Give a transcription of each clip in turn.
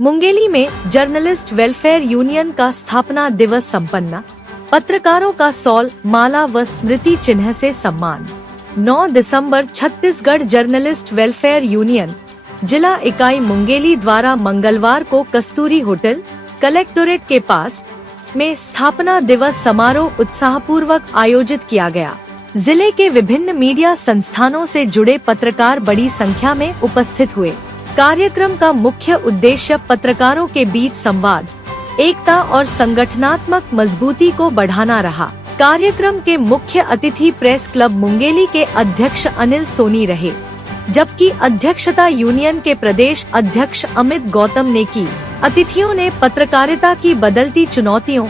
मुंगेली में journalist welfare union का स्थापना दिवस संपन्न। पत्रकारों का सॉल, माला व स्मृति चिन्ह से सम्मान। 9 दिसंबर छत्तीसगढ़ जर्नलिस्ट वेलफेयर यूनियन जिला इकाई मुंगेली द्वारा मंगलवार को कस्तूरी होटल, कलेक्टोरेट के पास में स्थापना दिवस समारोह उत्साहपूर्वक आयोजित किया गया। जिले के विभिन्न मीडिया संस्थानों से जुड़े पत्रकार बड़ी संख्या में उपस्थित हुए। कार्यक्रम का मुख्य उद्देश्य पत्रकारों के बीच संवाद, एकता और संगठनात्मक मजबूती को बढ़ाना रहा। कार्यक्रम के मुख्य अतिथि प्रेस क्लब मुंगेली के अध्यक्ष अनिल सोनी रहे, जबकि अध्यक्षता यूनियन के प्रदेश अध्यक्ष अमित गौतम ने की। अतिथियों ने पत्रकारिता की बदलती चुनौतियों,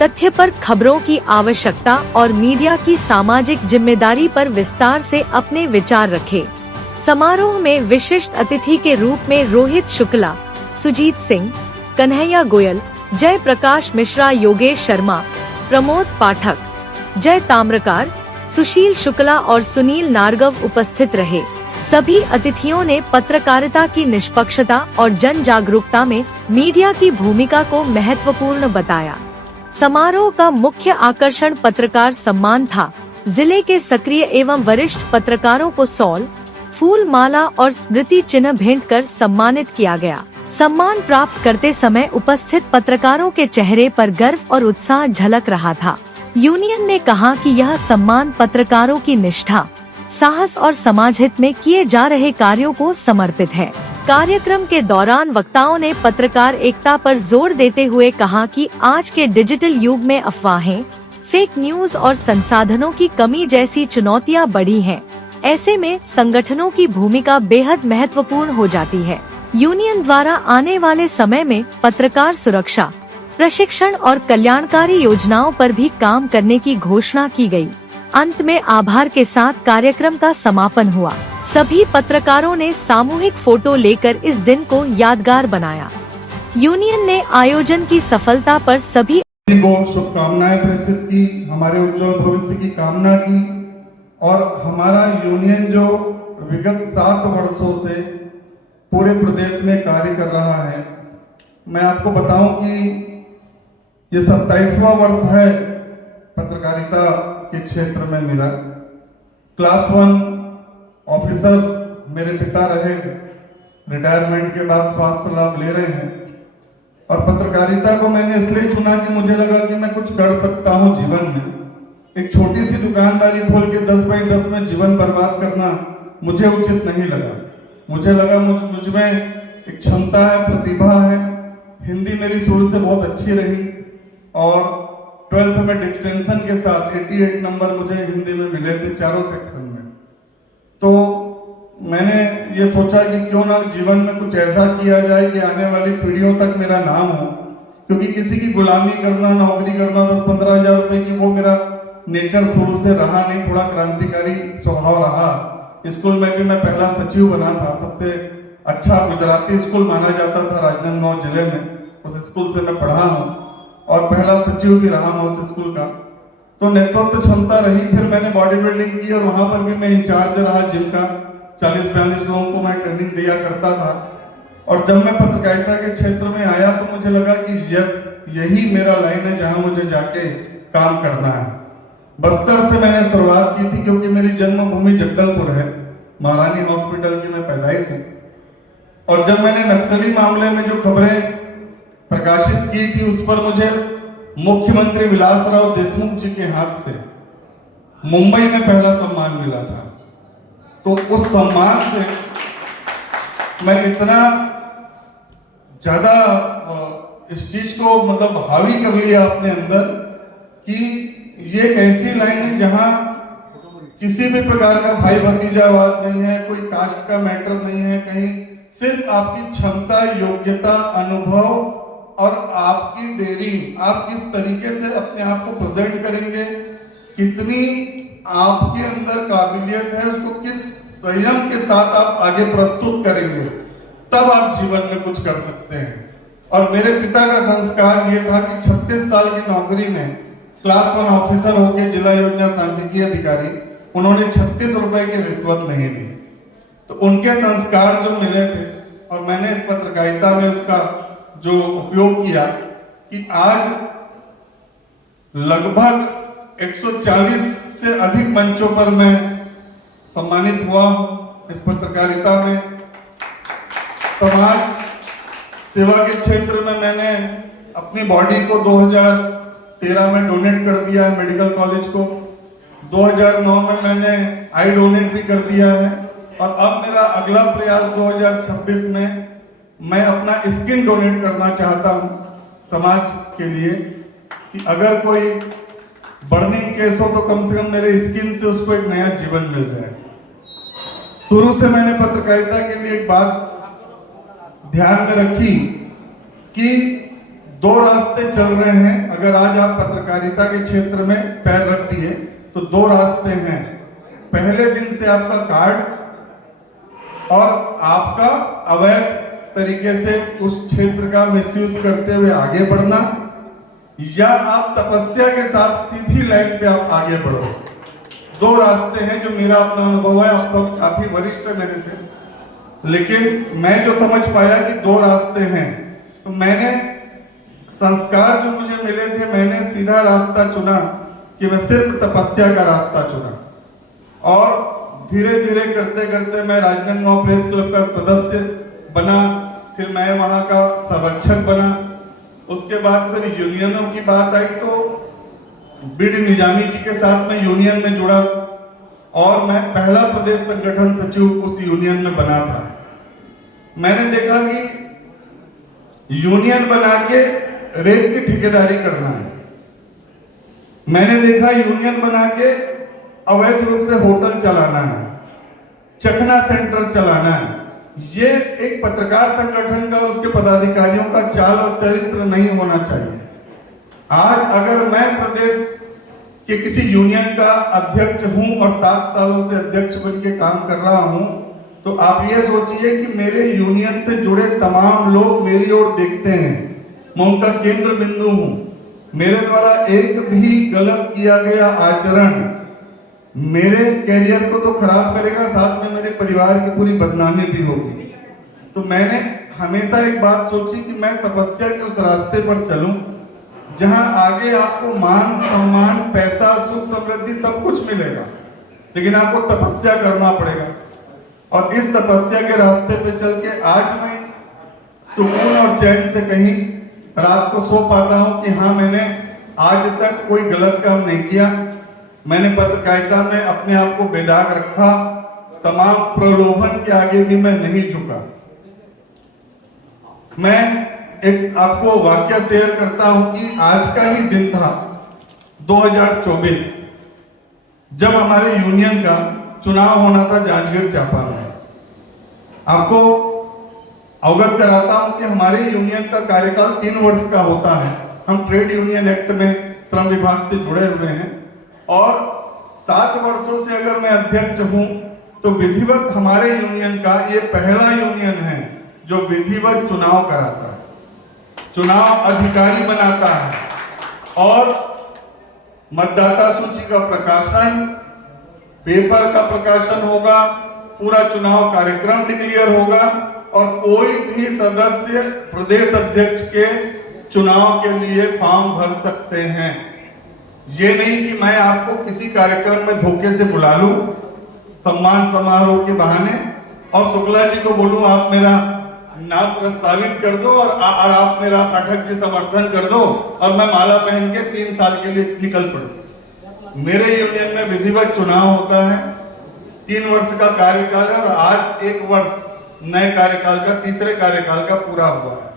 तथ्य पर खबरों की आवश्यकता और मीडिया की सामाजिक जिम्मेदारी पर विस्तार से अपने विचार रखे। समारोह में विशिष्ट अतिथि के रूप में रोहित शुक्ला, सुजीत सिंह, कन्हैया गोयल, जय प्रकाश मिश्रा, योगेश शर्मा, प्रमोद पाठक, जय ताम्रकार, सुशील शुक्ला और सुनील नार्गव उपस्थित रहे। सभी अतिथियों ने पत्रकारिता की निष्पक्षता और जन जागरूकता में मीडिया की भूमिका को महत्वपूर्ण बताया। समारोह का मुख्य आकर्षण पत्रकार सम्मान था। जिले के सक्रिय एवं वरिष्ठ पत्रकारों को सॉल, फूल माला और स्मृति चिन्ह भेंट कर सम्मानित किया गया। सम्मान प्राप्त करते समय उपस्थित पत्रकारों के चेहरे पर गर्व और उत्साह झलक रहा था। यूनियन ने कहा कि यह सम्मान पत्रकारों की निष्ठा, साहस और समाज हित में किए जा रहे कार्यों को समर्पित है। कार्यक्रम के दौरान वक्ताओं ने पत्रकार एकता पर जोर देते हुए कहा कि आज के डिजिटल युग में अफवाहें, फेक न्यूज और संसाधनों की कमी जैसी चुनौतियां बढ़ी हैं। ऐसे में संगठनों की भूमिका बेहद महत्वपूर्ण हो जाती है। यूनियन द्वारा आने वाले समय में पत्रकार सुरक्षा, प्रशिक्षण और कल्याणकारी योजनाओं पर भी काम करने की घोषणा की गई। अंत में आभार के साथ कार्यक्रम का समापन हुआ। सभी पत्रकारों ने सामूहिक फोटो लेकर इस दिन को यादगार बनाया। यूनियन ने आयोजन की सफलता पर सभी को शुभकामनाएं प्रेषित की, हमारे उज्जवल भविष्य की कामना की और हमारा यूनियन जो विगत 7 वर्षों से पूरे प्रदेश में कार्य कर रहा है, मैं आपको बताऊं कि ये 27वां वर्ष है पत्रकारिता के क्षेत्र में मेरा। क्लास 1 ऑफिसर मेरे पिता रहे, रिटायरमेंट के बाद स्वास्थ्य लाभ ले रहे हैं और पत्रकारिता को मैंने इसलिए चुना कि मुझे लगा कि मैं कुछ कर सकता हूं जीवन में। एक छोटी सी दुकानदारी खोल के 10 बाई 10 में जीवन बर्बाद करना मुझे उचित नहीं लगा। मुझे लगा मुझ में एक क्षमता है, प्रतिभा है। हिंदी मेरी शुरू से बहुत अच्छी रही और 12th में डिस्टिंक्शन के साथ 88 नंबर मुझे हिंदी में मिले थे चारों सेक्शन में। तो मैंने ये सोचा कि क्यों ना जीवन में कुछ ऐसा किया जाए कि आने वाली पीढ़ियों तक मेरा नाम हो, क्योंकि किसी की गुलामी करना, नौकरी करना 10-15 हजार रुपए की, वो मेरा नेचर शुरू से रहा नहीं। थोड़ा क्रांतिकारी स्वभाव रहा। स्कूल में भी मैं पहला सचिव बना था। सबसे अच्छा गुजराती स्कूल माना जाता था राजनांदगांव जिले में। उस स्कूल से मैं पढ़ा हूँ और पहला सचिव भी रहा मैं उस स्कूल का। तो नेतृत्व क्षमता रही। फिर मैंने बॉडी बिल्डिंग की और वहां पर भी मैं इंचार्ज रहा जिम का। 40-42 लोगों को मैं ट्रेनिंग दिया करता था। और जब मैं पत्रकारिता के क्षेत्र में आया तो मुझे लगा कि यस, यही मेरा लाइन है जहां मुझे जाके काम करना है। बस्तर से मैंने शुरुआत की थी क्योंकि मेरी जन्मभूमि जगदलपुर है। महारानी हॉस्पिटल की मैं पैदाइश हूँ। और जब मैंने नक्सली मामले में जो खबरें प्रकाशित की थी उस पर मुझे मुख्यमंत्री विलासराव देशमुख जी के हाथ से मुंबई में पहला सम्मान मिला था। तो उस सम्मान से मैं इतना ज्यादा इस चीज को मतलब हावी कर लिया अपने अंदर कि ये एक ऐसी लाइन है जहां किसी भी प्रकार का भाई भतीजावाद नहीं है, कोई कास्ट का मैटर नहीं है, कहीं सिर्फ आपकी क्षमता, योग्यता, अनुभव और आपकी डेयरिंग, आप किस तरीके से अपने आप को प्रेजेंट करेंगे, कितनी आपके अंदर काबिलियत है, उसको किस संयम के साथ आप आगे प्रस्तुत करेंगे, तब आप जीवन में कुछ कर सकते हैं। और मेरे पिता का संस्कार ये था कि 36 साल की नौकरी में क्लास 1 ऑफिसर होकर जिला योजना सांख्यिकी अधिकारी, उन्होंने 36 रुपए की रिश्वत नहीं ली। तो उनके संस्कार जो मिले थे और मैंने इस पत्रकारिता में उसका जो उपयोग किया कि आज लगभग 140 से अधिक मंचों पर मैं सम्मानित हुआ इस पत्रकारिता में। समाज सेवा के क्षेत्र में मैंने अपनी बॉडी को 2013 में डोनेट कर दिया है मेडिकल कॉलेज को। 2009 में मैंने आई डोनेट भी कर दिया है और अब मेरा अगला प्रयास 2026 में मैं अपना स्किन डोनेट करना चाहता हूं समाज के लिए कि अगर कोई बर्निंग केस हो तो कम से कम मेरे स्किन से उसको एक नया जीवन मिल जाए। शुरू से मैंने पत्रकारिता के लिए एक बात ध्यान में रखी कि दो रास्ते चल रहे हैं। अगर आज आप पत्रकारिता के क्षेत्र में पैर रख दिए तो दो रास्ते हैं। पहले दिन से आपका कार्ड और आपका अवैध तरीके से उस क्षेत्र का मिसयूज करते हुए आगे बढ़ना, या आप तपस्या के साथ सीधी लाइन पे आप आगे बढ़ो। दो रास्ते हैं जो मेरा अपना अनुभव है। आप सब काफी वरिष्ठ है मेरे से, लेकिन मैं जो समझ पाया कि दो रास्ते हैं, तो मैंने संस्कार जो मुझे मिले थे, मैंने सीधा रास्ता चुना कि मैं सिर्फ तपस्या का रास्ता चुना। और धीरे धीरे करते करते मैं राजनांदगांव प्रेस क्लब का सदस्य बना, फिर मैं वहां का संरक्षक बना। उसके बाद फिर यूनियनों की बात आई तो बीडी निजामी जी के साथ मैं यूनियन में जुड़ा और मैं पहला प्रदेश संगठन सचिव उस यूनियन में बना था। मैंने देखा कि यूनियन बना के रेत की ठेकेदारी करना है। मैंने देखा यूनियन बना के अवैध रूप से होटल चलाना है, चखना सेंटर चलाना है। ये एक पत्रकार संगठन का और उसके पदाधिकारियों का चाल और चरित्र नहीं होना चाहिए। आज अगर मैं प्रदेश के किसी यूनियन का अध्यक्ष हूं और 7 सालों से अध्यक्ष बन के काम कर रहा हूं, तो आप ये सोचिए कि मेरे यूनियन से जुड़े तमाम लोग मेरी ओर देखते हैं, मैं उनका केंद्र बिंदु हूं। मेरे द्वारा एक भी गलत किया गया आचरण मेरे कैरियर को तो खराब करेगा, साथ में मेरे परिवार की पूरी बदनामी भी होगी। तो मैंने हमेशा एक बात सोची कि मैं तपस्या के उस रास्ते पर चलूं जहां आगे आपको मान सम्मान, पैसा, सुख समृद्धि सब कुछ मिलेगा, लेकिन आपको तपस्या करना पड़ेगा। और इस तपस्या के रास्ते पे चल के आज मैं सुकून और चैन से कहीं रात को सो पाता हूं कि हाँ, मैंने आज तक कोई गलत काम नहीं किया। मैंने पत्रकारिता में अपने आप को बेदाग रखा, तमाम प्रलोभन के आगे भी मैं नहीं झुका। मैं एक आपको वाक्य शेयर करता हूं कि आज का ही दिन था 2024, जब हमारे यूनियन का चुनाव होना था जांजगीर चांपा में। आपको अवगत कराता हूं कि हमारे यूनियन का कार्यकाल 3 वर्ष का होता है। हम ट्रेड यूनियन एक्ट में श्रम विभाग से जुड़े हुए हैं और 7 वर्षों से अगर मैं अध्यक्ष हूं तो विधिवत हमारे यूनियन का ये पहला यूनियन है जो विधिवत चुनाव कराता है, चुनाव अधिकारी बनाता है और मतदाता सूची का प्रकाशन, पेपर का प्रकाशन होगा, पूरा चुनाव कार्यक्रम डिक्लेयर होगा और कोई भी सदस्य प्रदेश अध्यक्ष के चुनाव के लिए फॉर्म भर सकते हैं। ये नहीं कि मैं आपको किसी कार्यक्रम में धोखे से बुला लूं सम्मान समारोह के बहाने और शुक्ला जी को बोलूं आप मेरा नाम प्रस्तावित कर दो और आप मेरा पाठक जी समर्थन कर दो और मैं माला पहन के 3 साल के लिए निकल पड़ूं। मेरे यूनियन में विधिवत चुनाव होता है, 3 वर्ष का कार्यकाल है और आज 1 वर्ष नए कार्यकाल का, तीसरे कार्यकाल का पूरा हुआ है।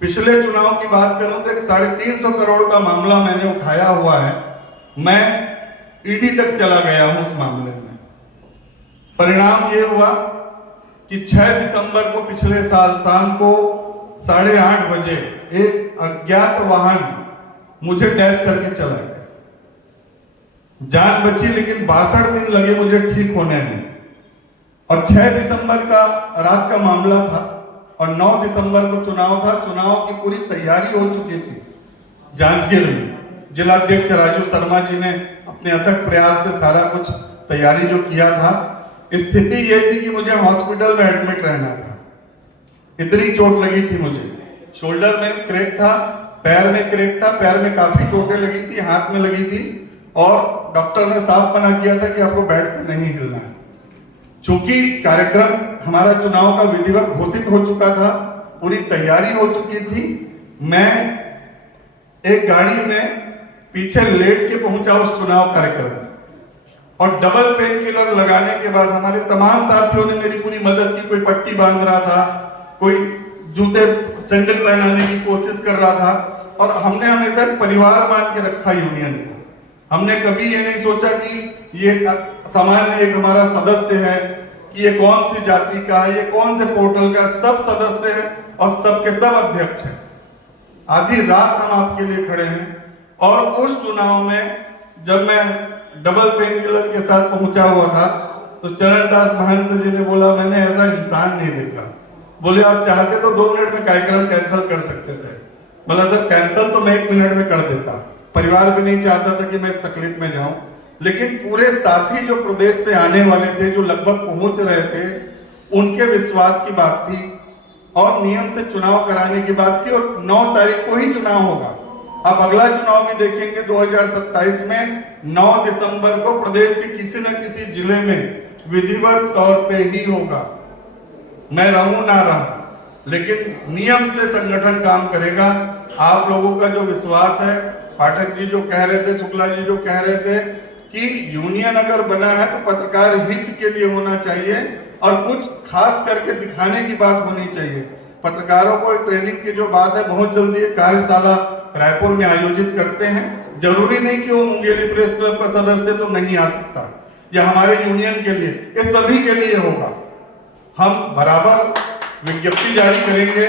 पिछले चुनाव की बात करूं तो 350 करोड़ का मामला मैंने उठाया हुआ है। मैं ईडी तक चला गया हूं उस मामले में। परिणाम ये हुआ कि 6 दिसंबर को पिछले साल शाम को 8:30 बजे एक अज्ञात वाहन मुझे डैश करके चला गया। जान बची, लेकिन 62 दिन लगे मुझे ठीक होने में। और 6 दिसंबर का रात का मामला था और 9 दिसंबर को चुनाव था। चुनाव की पूरी तैयारी हो चुकी थी जांजगीर में। जिलाध्यक्ष राजू शर्मा जी ने अपने अथक प्रयास से सारा कुछ तैयारी जो किया था। स्थिति यह थी कि मुझे हॉस्पिटल में एडमिट रहना था। इतनी चोट लगी थी मुझे, शोल्डर में क्रैक था, पैर में क्रैक था, पैर में काफी चोटें लगी थी, हाथ में लगी थी, और डॉक्टर ने साफ मना किया था कि आपको बेड से नहीं हिलना है। चूंकि कार्यक्रम हमारा चुनाव का विधिवत घोषित हो चुका था, पूरी तैयारी हो चुकी थी, मैं एक गाड़ी में पीछे लेट के पहुंचा उस चुनाव कार्यक्रम में, और डबल पेन किलर लगाने के बाद हमारे तमाम साथियों ने मेरी पूरी मदद की। कोई पट्टी बांध रहा था, कोई जूते सैंडल पहनाने की कोशिश कर रहा था, और हमने हमेशा परिवार मान के रखा यूनियन को। हमने कभी ये नहीं सोचा कि ये सामान्य एक हमारा सदस्य है, कि ये कौन सी जाति का है, ये कौन से पोर्टल का, सब सदस्य है और सबके सब अध्यक्ष हैं। आधी रात हम आपके लिए खड़े हैं, और उस चुनाव में जब मैं डबल पेन किलर के साथ पहुंचा हुआ था, तो चरणदास महंत जी ने बोला, मैंने ऐसा इंसान नहीं देखा। बोले आप चाहते तो 2 मिनट में कार्यक्रम कैंसिल कर सकते थे। बोला सर कैंसिल तो मैं 1 मिनट में कर देता, परिवार भी नहीं चाहता था कि मैं इस तकलीफ में जाऊं, लेकिन पूरे साथी जो प्रदेश से आने वाले थे, जो लगभग पहुंच रहे थे, उनके विश्वास की बात थी और नियम से चुनाव कराने की बात थी, और 9 तारीख को ही चुनाव होगा। अब अगला चुनाव भी देखेंगे 2027 में 9 दिसंबर को प्रदेश के किसी न किसी जिले में विधिवत तौर पे ही होगा। मैं रहूं ना रहूं, लेकिन नियम से संगठन काम करेगा। आप लोगों का जो विश्वास है, पाठक जी जो कह रहे थे, शुक्ला जी जो कह रहे थे कि यूनियन अगर बना है तो पत्रकार हित के लिए होना चाहिए और कुछ खास करके दिखाने की बात होनी चाहिए। पत्रकारों को ट्रेनिंग की जो बात है, बहुत जल्दी एक कार्यशाला रायपुर में आयोजित करते हैं। जरूरी नहीं कि वो मुंगेली प्रेस क्लब का सदस्य तो नहीं आ सकता, या हमारे यूनियन के लिए, ये सभी के लिए होगा। हम बराबर विज्ञप्ति जारी करेंगे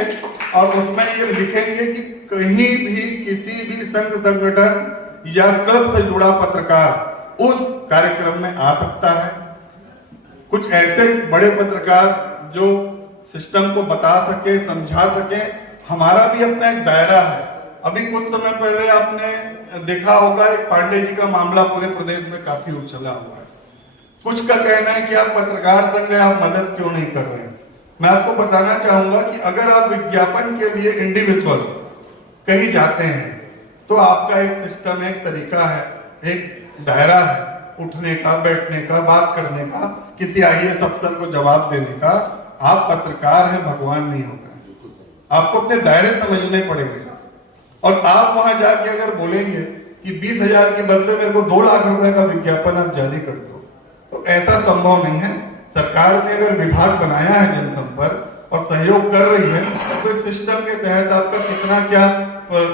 और उसमें ये लिखेंगे कि कहीं भी किसी भी संघ संगठन या क्लब से जुड़ा पत्रकार उस कार्यक्रम में आ सकता है। कुछ ऐसे बड़े पत्रकार जो सिस्टम को बता सके, समझा सके। हमारा भी अपना एक दायरा है। अभी कुछ समय पहले आपने देखा होगा, एक पांडे जी का मामला पूरे प्रदेश में काफी उछला हुआ है। कुछ का कहना है कि आप पत्रकार संघ है, आप मदद क्यों नहीं कर रहे हैं। मैं आपको बताना चाहूंगा कि अगर आप विज्ञापन के लिए इंडिविजुअल कहीं जाते हैं तो आपका एक सिस्टम, एक तरीका है, एक दायरा है उठने का, बैठने का, बात करने का, किसी आईएएस अफसर को जवाब देने का। आप पत्रकार हैं, भगवान नहीं होगा। आपको अपने दायरे समझने पड़ेंगे, और आप वहां जाके अगर बोलेंगे कि 20,000 के बदले मेरे को 2 लाख रुपए का विज्ञापन आप जारी कर दो, तो ऐसा संभव नहीं है। सरकार ने अगर विभाग बनाया है जनसंपर्क और सहयोग कर रही है, तो इस सिस्टम के तहत आपका कितना क्या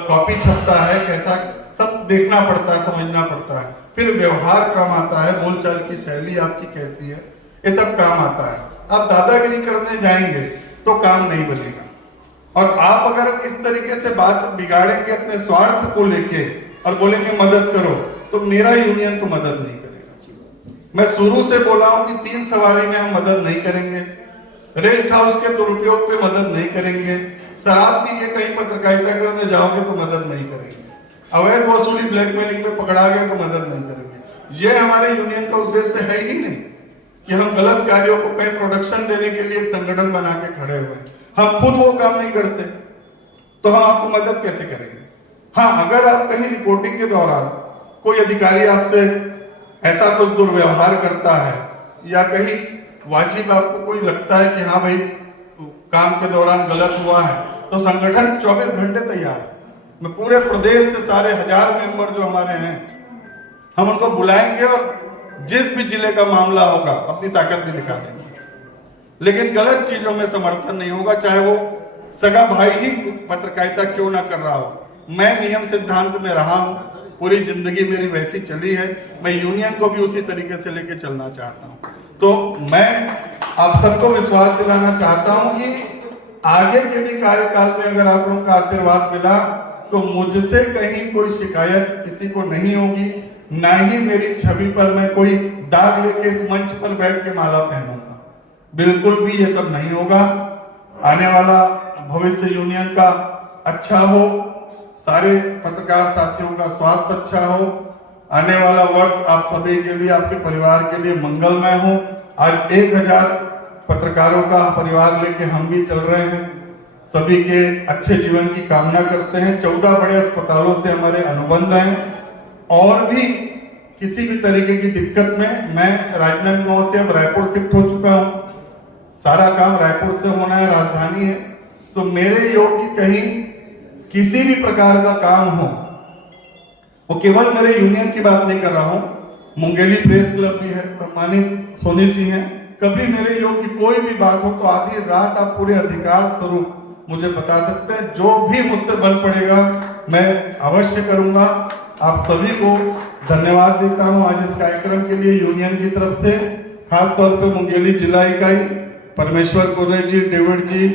कॉपी छपता है, कैसा, सब देखना पड़ता है, समझना पड़ता है। फिर व्यवहार काम आता है, बोलचाल की शैली आपकी कैसी है, ये सब काम आता है। आप दादागिरी करने जाएंगे तो काम नहीं बनेगा, और आप अगर इस तरीके से बात बिगाड़ेंगे अपने स्वार्थ को लेके और बोलेंगे मदद करो, तो मेरा यूनियन तो मदद नहीं करेगा। मैं शुरू से बोला हूं कि 3 सवारी में हम मदद नहीं करेंगे, रेस्ट हाउस के दुरुपयोग पे मदद नहीं करेंगे, शराब पी के कहीं पत्रकारिता करने जाओगे तो मदद नहीं करेंगे, अवैध वसूली ब्लैकमेलिंग में पकड़ा गए तो मदद नहीं करेंगे। ये हमारे यूनियन का उद्देश्य है ही नहीं कि हम गलत कार्यों को कहीं प्रोडक्शन देने के लिए एक संगठन बना के खड़े हुए हैं। हम खुद वो काम नहीं करते तो हम आपको मदद कैसे करेंगे। हाँ, अगर आप कहीं रिपोर्टिंग के दौरान कोई अधिकारी आपसे ऐसा कुछ दुर्व्यवहार करता है, या कहीं वाजिब आपको कोई लगता है कि हाँ भाई काम के दौरान गलत हुआ है, तो संगठन 24 घंटे तैयार है। मैं पूरे प्रदेश से सारे 1000 मेंबर जो हमारे हैं, हम उनको बुलाएंगे और जिस भी जिले का मामला होगा अपनी ताकत भी दिखा देंगे। लेकिन गलत चीजों में समर्थन नहीं होगा, चाहे वो सगा भाई ही पत्रकारिता क्यों ना कर रहा हो। मैं नियम सिद्धांत में रहा हूं, पूरी जिंदगी मेरी वैसी चली है। मैं यूनियन को भी उसी तरीके से लेके चलना चाहता हूं। तो मैं आप सबको विश्वास दिलाना चाहता हूं कि आगे के भी कार्यकाल में अगर आप लोगों का आशीर्वाद मिला तो मुझसे कहीं कोई शिकायत किसी को नहीं होगी, ना ही मेरी छवि पर मैं कोई दाग लेके इस मंच पर बैठ के माला पहनूंगा। बिल्कुल भी ये सब नहीं होगा। आने वाला भविष्य यूनियन का अच्छा हो, सारे पत्रकार साथियों का स्वास्थ्य अच्छा हो, आने वाला वर्ष आप सभी के लिए, आपके परिवार के लिए मंगलमय हो। आज 1000 पत्रकारों का परिवार लेके हम भी चल रहे हैं। सभी के अच्छे जीवन की कामना करते हैं। 14 बड़े अस्पतालों से हमारे अनुबंध हैं और भी किसी भी तरीके की दिक्कत में मैं राजनांदगांव से अब रायपुर शिफ्ट हो चुका हूँ। सारा काम रायपुर से होना है, राजधानी है, तो मेरे योग की कहीं किसी भी प्रकार का काम हो, वो केवल मेरे यूनियन की बात नहीं कर रहा हूँ, मुंगेली प्रेस क्लब भी है, सम्मानित सोनी जी हैं, कभी मेरे योग की कोई भी बात हो तो आधी रात आप पूरे अधिकार स्वरूप मुझे बता सकते हैं। जो भी मुझसे बन पड़ेगा मैं अवश्य करूंगा। आप सभी को धन्यवाद देता हूं आज इस कार्यक्रम के लिए यूनियन की तरफ से, खास तौर पे मुंगेली जिला इकाई, परमेश्वर कोरे जी, डेविड जी,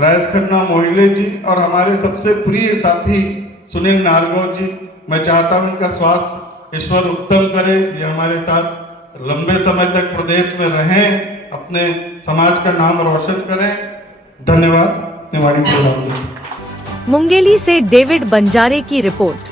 राजेश खन्ना मोहिले जी और हमारे सबसे प्रिय साथी सुनील नारगव जी। मैं चाहता हूं उनका स्वास्थ्य ईश्वर उत्तम करे, ये हमारे साथ लंबे समय तक प्रदेश में रहें, अपने समाज का नाम रोशन करें। धन्यवाद। निवाड़ी मुंगेली से डेविड बंजारे की रिपोर्ट।